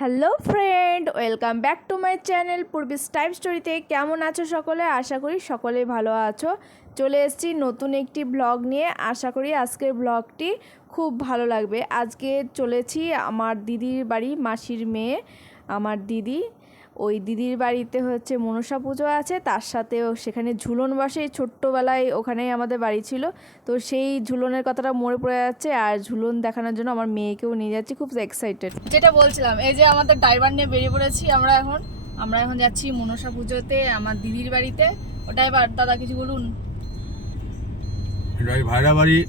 Hello friend, welcome back to my channel Purbi's time স্টোরিতে। কেমন আছো সকলে? আশা করি সকলে ভালো আছো। চলে এসেছি নতুন একটি ব্লগ নিয়ে। আশা করি আজকের ব্লগটি খুব ভালো লাগবে। আজকে চলেছি আমার দিদির বাড়ি, মাসির মেয়ে, আমার দিদি। ওই দিদির বাড়িতে হচ্ছে মনসা পুজো আছে তার সাথেও সেখানে ঝুলন বসে। ছোট্টবেলায় ওখানেই আমাদের বাড়ি ছিল। তো সেই ঝুলনের কথাটা মনে পড়ে যাচ্ছে আর ঝুলন দেখানোর জন্য আমার মেয়েকেও নিয়ে যাচ্ছি খুব এক্সাইটেড যেটা বলছিলাম এই যে আমাদের ড্রাইভার নিয়ে বেরিয়ে পড়েছি আমরা এখন। আমরা এখন যাচ্ছি মনসা পুজোতে আমার দিদির বাড়িতে। ওটাই এবার দাদা কিছু বলুন? ভাইরা বাড়ি।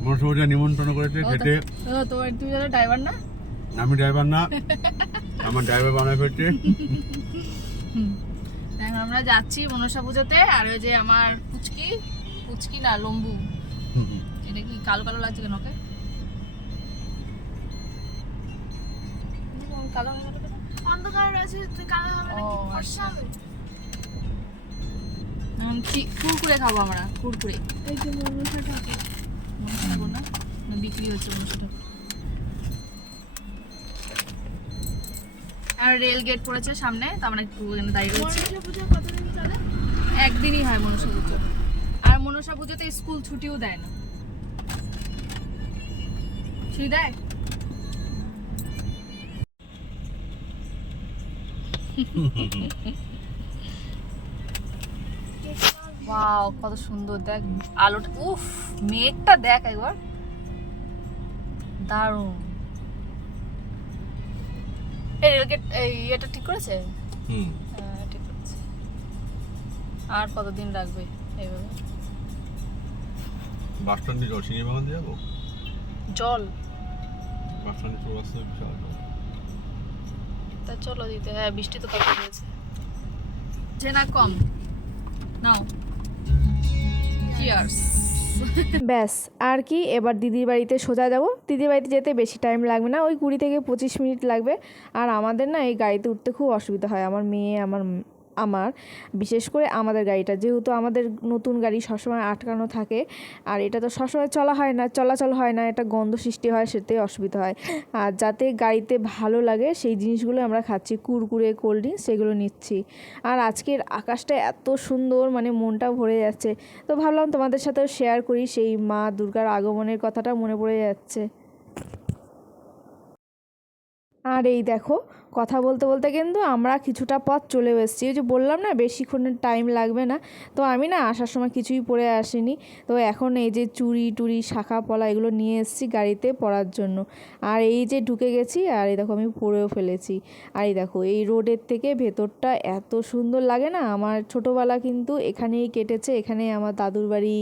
মনসা পুজো নিমন্ত্রণ করেছে ও তো- খেতে। ও তোমার তুমি যারা ড্রাইভার না? আমি ড্রাইভার না আমার ড্রাইভার বানায় ফেলছে এখন আমরা যাচ্ছি মনসা পুজোতে আর ওই যে আমার পুচকি পুচকি না লম্বু। এটা কি কালো কালো লাগছে কেন ওকে? কালো হয়ে গেল অন্ধকার রয়েছে কালো হবে ও, নাকি ফর্সা আচ্ছা। হবে কুরকুরে খাব আমরা কুরকুরে। এই যে মনসা ঠাকুর মনসা ঠাকুর না? না বিক্রি হচ্ছে মনসা ঠাকুর আর রেল গেট পড়েছে সামনে তো আমরা একটু দাঁড়িয়ে রয়েছি। একদিনই হয় মনসা পুজো। আর মনসা পুজোতে স্কুল ছুটিও দেয় না। ছুটি দেয়? ওয়াও কত সুন্দর দেখ আলোটা উফ মেঘটা দেখ একবার। দারুণ। এই রেলগেট এই এটা ঠিক করেছে? হুম। হ্যাঁ ঠিক আছে আর কতদিন লাগবে এইভাবে? বাস স্ট্যান্ডে যাও সিনেমা বাগান যাব? জল? বাস স্ট্যান্ডে চলে আসতে বিশাল তা চলো দিতে হ্যাঁ বৃষ্টি তো কালকে হয়েছে। যে না কম। নাও। চিয়ার্স ব্যাস, আর কি, এবার দিদির বাড়িতে সোজা যাব। দিদির বাড়িতে যেতে বেশি টাইম লাগবে না, ওই কুড়ি থেকে পঁচিশ মিনিট লাগবে। আর আমাদের না, এই গাড়িতে উঠতে খুব অসুবিধা হয়। আমার মেয়ে, আমার আমার, বিশেষ করে আমাদের গাড়িটা। যেহেতু আমাদের নতুন গাড়ি সবসময় আটকানো থাকে, আর এটা তো সবসময় চলা হয় না, চলাচল হয় না এটা গন্ধ সৃষ্টি হয়, সেটাই অসুবিধা হয়। আর যাতে গাড়িতে ভালো লাগে, সেই জিনিসগুলো আমরা খাচ্ছি, কুরকুরে, কোল্ড ড্রিঙ্কস, সেগুলো নিচ্ছি। আর আজকের আকাশটা এত সুন্দর মানে মনটা ভরে যাচ্ছে। তো ভাবলাম তোমাদের সাথেও শেয়ার করি, সেই মা দুর্গার আগমনের কথাটা মনে পড়ে যাচ্ছে। আর এই দেখো, কথা বলতে বলতে কিন্তু আমরা কিছুটা পথ চলে এসেছি। ওই যে বললাম না, বেশিক্ষণের টাইম লাগবে না। তো আমি না আসার সময় কিছুই পরে আসিনি। তো এখন এই যে চুড়ি টুড়ি, শাখা পলা এগুলো নিয়ে এসেছি গাড়িতে পরার জন্য। আর এই যে ঢুকে গেছি, আর এই দেখো আমি পরেও ফেলেছি। আর এই দেখো, এই রোডের থেকে ভেতরটা এত সুন্দর লাগে না? আমার ছোটোবেলা কিন্তু এখানেই কেটেছে, এখানে আমার দাদুর বাড়ি,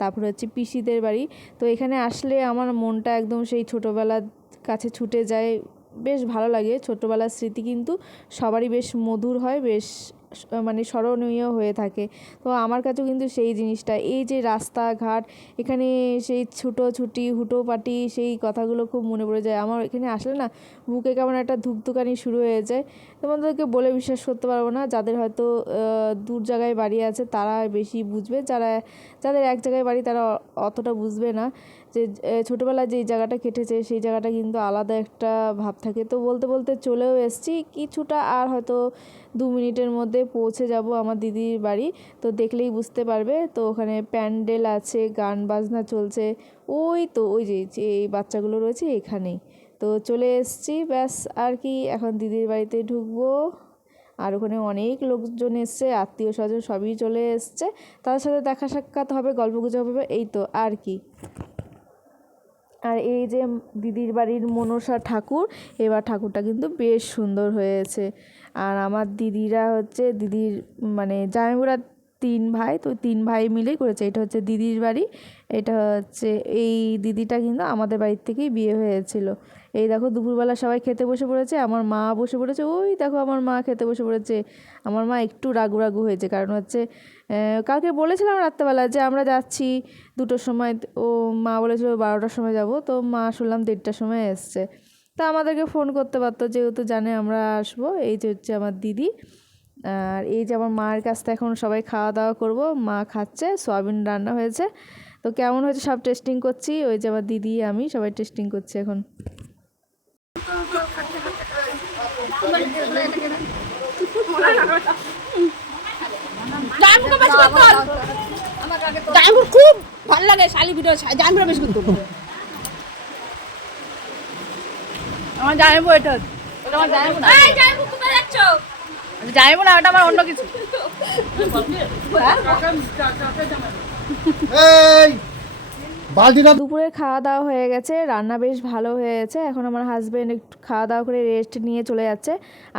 তারপরে হচ্ছে পিসিদের বাড়ি। তো এখানে আসলে আমার মনটা একদম সেই ছোটোবেলার কাছে ছুটে যায়। বেশ ভালো লাগে। ছোটোবেলার স্মৃতি কিন্তু সবারই বেশ মধুর হয়, বেশ মানে স্মরণীয় হয়ে থাকে। তো আমার কাছেও কিন্তু সেই জিনিসটা। এই যে রাস্তাঘাট, এখানে সেই ছুটোছুটি, হুটোপাটি, সেই কথাগুলো খুব মনে পড়ে যায়। আমার এখানে আসলে না, বুকে কেমন একটা ধুকধুকানি শুরু হয়ে যায়। তোমাদেরকে বলে বিশ্বাস করতে পারব না, যাদের হয়তো দূর জায়গায় বাড়ি আছে তারা বেশি বুঝবে। যারা, যাদের এক জায়গায় বাড়ি তারা অতটা বুঝবে না। যে ছোটোবেলায় যেই জায়গাটা কেটেছে সেই জায়গাটা কিন্তু আলাদা একটা ভাব থাকে। তো বলতে বলতে চলেও এসেছি, কিছুটা আর হয়তো দু মিনিটের মধ্যে পৌঁছে যাব আমার দিদির বাড়ি। তো দেখলেই বুঝতে পারবে, তো ওখানে প্যান্ডেল আছে, গান বাজনা চলছে। ওই তো, ওই যে এই বাচ্চাগুলো রয়েছে এখানেই। তো চলে এসেছি, ব্যাস আর কি, এখন দিদির বাড়িতে ঢুকবো। আর ওখানে অনেক লোকজন এসছে, আত্মীয় স্বজন সবই চলে এসছে। তাদের সাথে দেখা সাক্ষাৎ হবে, গল্প গুজব হবে, এই তো, আর কি। আর এই যে দিদির বাড়ির মনসা ঠাকুর, এবার ঠাকুরটা কিন্তু বেশ সুন্দর হয়েছে। আর আমার দিদিরা হচ্ছে দিদির মানে জামাইবুড়া তিন ভাই, তো তিন ভাই মিলেই করেছে। এটা হচ্ছে দিদির বাড়ি, এটা হচ্ছে এই দিদিটা কিন্তু আমাদের বাড়ির থেকেই বিয়ে হয়েছিল। এই দেখো দুপুরবেলা সবাই খেতে বসে পড়েছে, আমার মা বসে পড়েছে, ওই দেখো আমার মা খেতে বসে পড়েছে। আমার মা একটু রাগু রাগু হয়েছে, কারণ হচ্ছে কালকে বলেছিলাম রাত্রেবেলা যে আমরা যাচ্ছি দুটোর সময়, ও মা বলেছিল বারোটার সময় যাব, তো মা শুনলাম দেড়টার সময় এসছে। তা আমাদেরকে ফোন করতে পারতো, যেহেতু জানে আমরা আসব, এই যে হচ্ছে আমার দিদি। আর এই যে আমার মায়ের কাছ থেকে এখন সবাই খাওয়া দাওয়া করব, মা খাচ্ছে, সয়াবিন রান্না হয়েছে। তো কেমন হয়েছে সব টেস্টিং করছি? ওই যে আমার দিদি, আমি সবাই টেস্টিং করছি এখন। করে খুব ভালো লাগে শালি ভিডিও জায়মুরা বেশি কিন্তু আমার জায়মু এটা। ওটা আমার না এই জায়গা কোথায় যাচ্ছ? জায়মু না ওটা আমার অন্য কিছু। এই! বালতিটা দুপুরে খাওয়া দাওয়া হয়ে গেছে, রান্না বেশ ভালো হয়েছে। এখন আমার হাজব্যান্ড একটু খাওয়া দাওয়া করে রেস্ট নিয়ে চলে যাচ্ছে।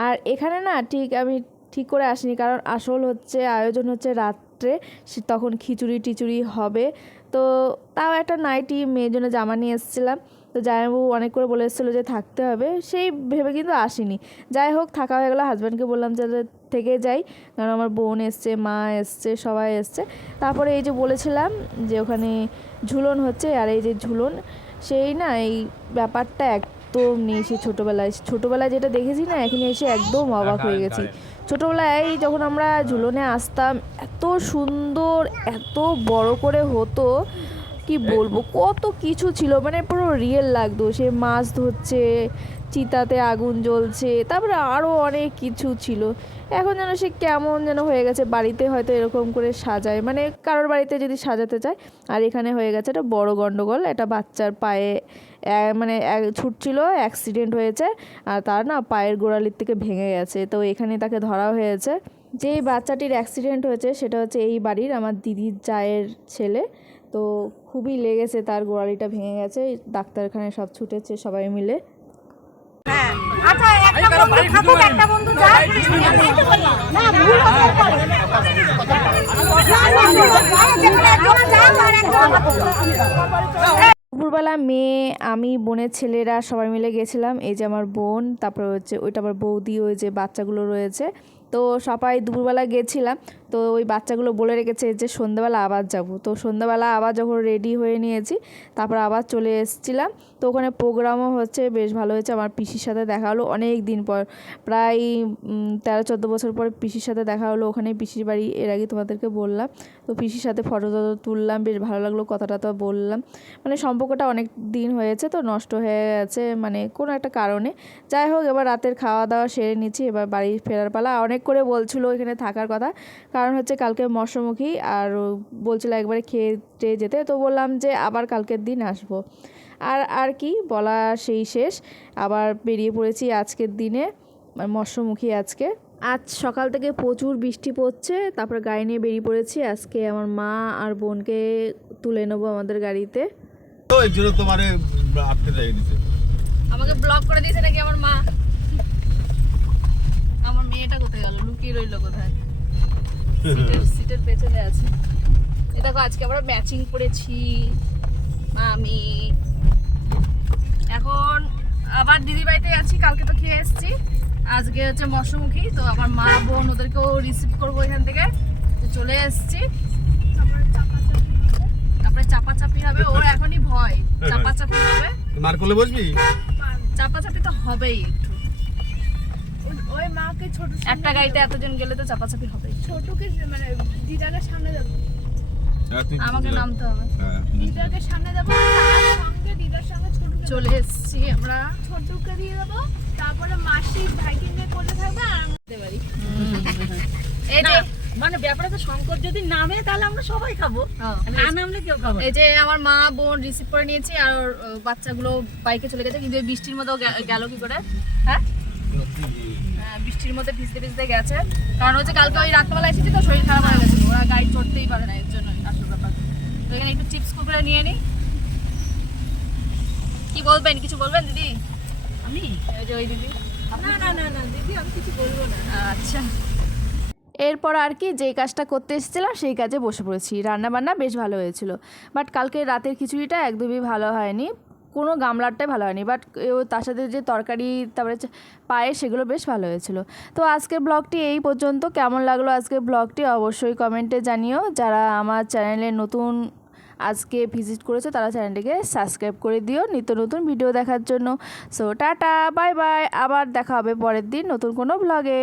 আর এখানে না ঠিক আমি ঠিক করে আসিনি, কারণ আসল হচ্ছে আয়োজন হচ্ছে রাত্রে তখন খিচুড়ি টিচুড়ি হবে। তো তাও একটা নাইটি মেয়ের জন্য জামা নিয়ে এসেছিলাম। তো জামাইবাবু অনেক করে বলে এসেছিল যে থাকতে হবে। সেই ভেবে কিন্তু আসিনি। যাই হোক, থাকা হয়ে গেলো হাজব্যান্ডকে বললাম যে থেকে যাই। কারণ আমার বোন এসছে মা এসছে সবাই এসছে। তারপরে এই যে বলেছিলাম যে ওখানে ঝুলন হচ্ছে আর এই যে ঝুলন সেই না এই ব্যাপারটা একদম নেই সেই ছোটোবেলায় ছোটোবেলায় যেটা দেখেছি না এখানে এসে একদম অবাক হয়ে গেছি। ছোটোবেলায় যখন আমরা ঝুলনে আসতাম এত সুন্দর এত বড় করে হতো কি বলব? কত কিছু ছিল মানে পুরো রিয়েল লাগতো। সে মাছ ধরছে চিতাতে আগুন জ্বলছে তারপরে আরও অনেক কিছু ছিল। এখন যেন সে কেমন যেন হয়ে গেছে বাড়িতে হয়তো এরকম করে সাজায়। মানে কারোর বাড়িতে যদি সাজাতে চায় আর এখানে হয়ে গেছে একটা বড় গন্ডগোল একটা বাচ্চার পায়ে মানে ছুটছিল অ্যাক্সিডেন্ট হয়েছে আর তার না পায়ের গোড়ালির থেকে ভেঙে গেছে। তো এখানে তাকে ধরা হয়েছে। যেই বাচ্চাটির অ্যাক্সিডেন্ট হয়েছে সেটা হচ্ছে এই বাড়ির আমার দিদির জায়ের ছেলে। তো খুবই লেগেছে তার গোড়ালিটা ভেঙে গেছে ডাক্তারখানায় সব ছুটেছে সবাই মিলে দুপুরবেলা মেয়ে আমি বোনের ছেলেরা সবাই মিলে গেছিলাম এই যে আমার বোন তারপরে হচ্ছে ওইটা আমার বৌদি ওই যে বাচ্চাগুলো রয়েছে তো সবাই দুপুরবেলা গেছিলাম, তো ওই বাচ্চাগুলো বলে রেখেছে যে সন্ধ্যাবেলা আবার যাব। তো সন্ধ্যাবেলা আবার যখন রেডি হয়ে নিয়েছি, তারপর আবার চলে এসেছিলাম। তো ওখানে প্রোগ্রামও হচ্ছে, বেশ ভালো হয়েছে। আমার পিসির সাথে দেখা হলো অনেক দিন পর, প্রায় তেরো চোদ্দ বছর পর পিসির সাথে দেখা হলো। ওখানে পিসির বাড়ি, এর আগে তোমাদেরকে বললাম। তো পিসির সাথে ফটো টটো তুললাম, বেশ ভালো লাগল কথা টথা বললাম। মানে সম্পর্কটা অনেক দিন হয়েছে তো, নষ্ট হয়ে গেছে মানে কোনো একটা কারণে। যাই হোক, এবার রাতের খাওয়া দাওয়া সেরে নিচ্ছি, এবার বাড়ি ফেরার পালা। অনেক করে বলছিল এখানে থাকার কথা। কারণ হচ্ছে কালকে মৎস্যমুখী আর বলছিল একবারে খেয়ে টেয়ে যেতে। তো বললাম যে আবার কালকের দিন আসব। আর আর কি বলা সেই শেষ। আবার বেরিয়ে পড়েছি আজকের দিনে মানে মৎস্যমুখী আজকে। আজ সকাল থেকে প্রচুর বৃষ্টি পড়ছে। তারপর গাড়ি নিয়ে বেরিয়ে পড়েছি। আজকে আমার মা আর বোনকে তুলে নেব আমাদের গাড়িতে। তো তোমারে আটকে রেখে দিছে আমাকে ব্লক করে দিয়েছে নাকি আমার মা? মেয়েটা কোথায় গেল? লুকিয়ে রইল কোথায়? সিটের সিটের পেছনে আছে। এ দেখো আজকে আমরা ম্যাচিং করেছি। আমি এখন আবার দিদি বাড়িতে আছি কালকে তো খেয়ে এসেছি। আজকে হচ্ছে মৎস্যমুখী তো আমার মা বোন ওদেরকেও রিসিভ করব এখান থেকে। তো চলে এসেছি। তারপরে চাপাচাপি হবে। ওর এখনই ভয়। চাপাচাপি হবে। মার কোলে বসবি? চাপাচাপি তো হবেই একটু। ওই- মাকে ছোট একটা গাড়িতে এতজন গেলে তো চাপাচাপি হবেই। ছোটকে মানে দিদাকে সামনে যাব হ্যাঁ, আমাকে নামতে হবে। হ্যাঁ। দিদাকে সামনে যাব সঙ্গে দিদার সঙ্গে ছোটকে চলে এসেছি আমরা। ছোটকে দিয়ে দেবো তারপরে মাসি ভাইকে নিয়ে কোলে থাকবে আর আমি যেতে পারি। এই যে মানে ব্যাপারটা তো শঙ্কর যদি নামে তাহলে আমরা সবাই খাব। না নামলে কেউ খাব এই যে আমার মা বোন রিসিভ করে নিয়েছি আর বাচ্চাগুলো বাইকে চলে গেছে কিন্তু এই বৃষ্টির মতো গেল কি করে? হ্যাঁ, বৃষ্টির মধ্যে ভিজতে ভিজতে গেছে। কারণ হচ্ছে কালকে ওই রাত্রবেলা এসেছি তো শরীর খারাপ হয়ে গেছিল। ওরা গাড়ি চড়তেই পারে না এর জন্য আসল ব্যাপার। তো এখানে একটু চিপস কুকুরে নিয়ে নিই কি বলবেন? কিছু বলবেন দিদি? আমি? ওই যে ওই দিদি। না না না না দিদি আমি কিছু বলব না। আচ্ছা। এরপর আর কি যেই কাজটা করতে এসেছিলাম সেই কাজে বসে পড়েছি। রান্নাবান্না বেশ ভালো হয়েছিল। বাট কালকে রাতের খিচুড়িটা একদমই ভালো হয়নি। কোনো গামলারটাই ভালো হয়নি বাট তার সাথে যে তরকারি, তারপরে পায়ে সেগুলো বেশ ভালো হয়েছিল। তো আজকের ব্লগটি এই পর্যন্ত। কেমন লাগল আজকের ব্লগটি অবশ্যই কমেন্টে জানিও। যারা আমার চ্যানেলে নতুন আজকে ভিজিট করেছে, তারা চ্যানেলটিকে সাবস্ক্রাইব করে দিও নিত্য নতুন ভিডিও দেখার জন্য। সো টাটা বাই বাই আবার দেখা হবে পরের দিন নতুন কোনো ব্লগে।